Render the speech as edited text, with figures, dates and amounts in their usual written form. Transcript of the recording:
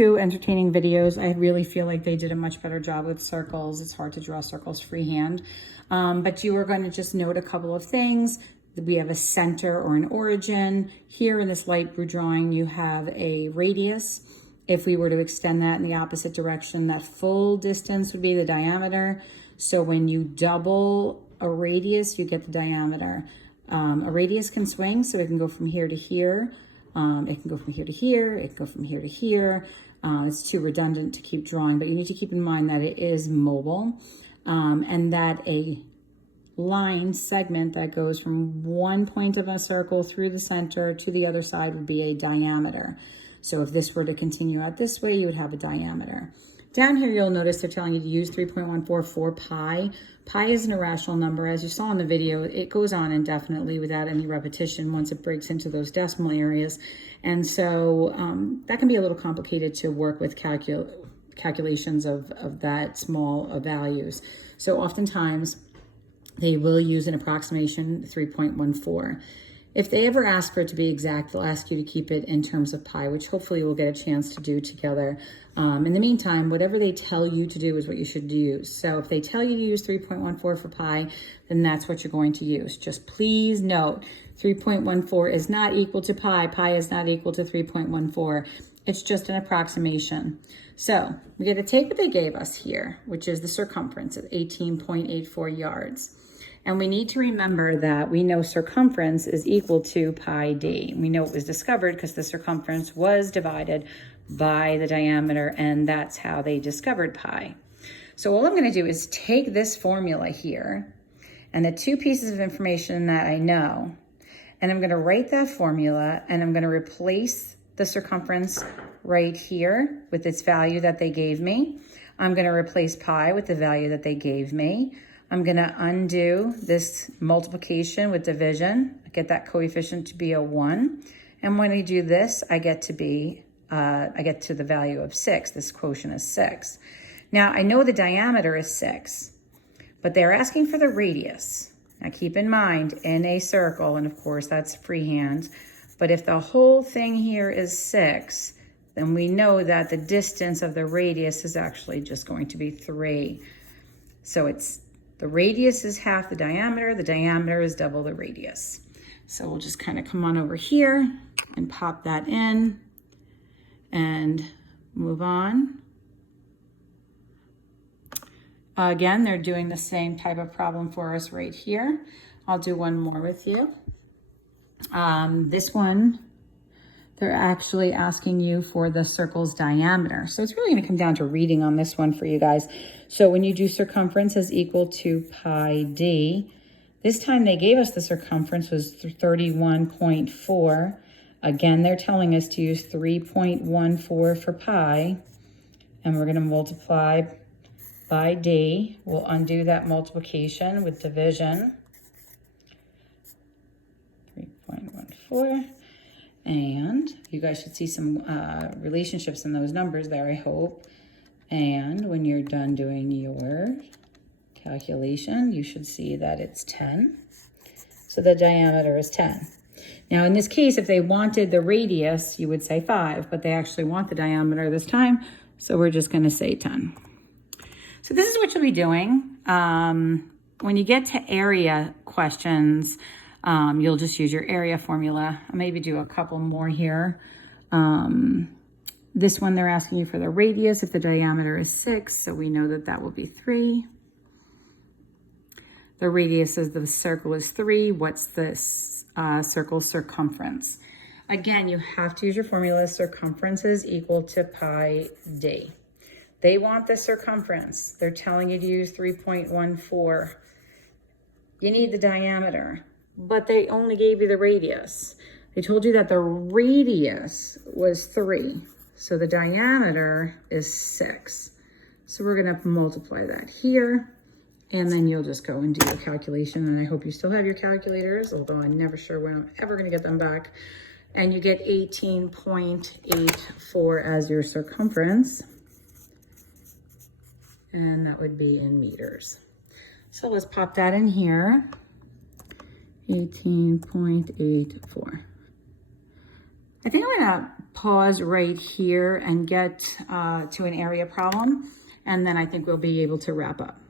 Two entertaining videos. I really feel like they did a much better job with circles. It's hard to draw circles freehand, but you are going to just note a couple of things. We have a center or an origin. Here in this light blue drawing, you have a radius. If we were to extend that in the opposite direction, that full distance would be the diameter. So when you double a radius, you get the diameter. A radius can swing, so it can go from here to here. It can go from here to here. It can go from here to here. It's too redundant to keep drawing, but you need to keep in mind that it is mobile, and that a line segment that goes from one point of a circle through the center to the other side would be a diameter. So if this were to continue out this way, you would have a diameter. Down here, you'll notice they're telling you to use 3.14 for pi. Pi is an irrational number. As you saw in the video, it goes on indefinitely without any repetition once it breaks into those decimal areas. And so that can be a little complicated to work with calculations of that small values. So oftentimes, they will use an approximation 3.14. If they ever ask for it to be exact, they'll ask you to keep it in terms of pi, which hopefully we'll get a chance to do together. In the meantime, whatever they tell you to do is what you should use. So if they tell you to use 3.14 for pi, then that's what you're going to use. Just please note, 3.14 is not equal to pi. Pi is not equal to 3.14. It's just an approximation. So we're going to take what they gave us here, which is the circumference of 18.84 yards. And we need to remember that we know circumference is equal to pi d. We know it was discovered because the circumference was divided by the diameter, and that's how they discovered pi. So all I'm going to do is take this formula here and the two pieces of information that I know, and I'm going to write that formula, and I'm going to replace the circumference right here with its value that they gave me. I'm going to replace pi with the value that they gave me. I'm going to undo this multiplication with division. I get that coefficient to be a 1. And when I do this, I get to the value of 6. This quotient is 6. Now, I know the diameter is 6, but they're asking for the radius. Now, keep in mind, in a circle, and of course, that's freehand, but if the whole thing here is 6, then we know that the distance of the radius is actually just going to be 3. So the radius is half the diameter is double the radius. So we'll just kind of come on over here and pop that in and move on. Again, they're doing the same type of problem for us right here. I'll do one more with you. This one, they're actually asking you for the circle's diameter. So it's really going to come down to reading on this one for you guys. So when you do circumference is equal to pi d, this time they gave us the circumference was 31.4. Again, they're telling us to use 3.14 for pi, and we're going to multiply by d. We'll undo that multiplication with division. 3.14. And you guys should see some relationships in those numbers there, I hope. And when you're done doing your calculation, you should see that it's 10. So the diameter is 10. Now, in this case, if they wanted the radius, you would say 5, but they actually want the diameter this time, so we're just going to say 10. So this is what you'll be doing. When you get to area questions, you'll just use your area formula. I'll maybe do a couple more here. This one, they're asking you for the radius if the diameter is 6, so we know that that will be 3. The radius of the circle is 3. What's this circle's circumference? Again, you have to use your formula. Circumference is equal to pi d. They want the circumference. They're telling you to use 3.14. You need the diameter, but they only gave you the radius. They told you that the radius was 3. So the diameter is 6. So we're going to multiply that here, and then you'll just go and do your calculation. And I hope you still have your calculators, although I'm never sure when I'm ever going to get them back. And you get 18.84 as your circumference. And that would be in meters. So let's pop that in here. 18.84. I think I'm gonna pause right here and get to an area problem. And then I think we'll be able to wrap up.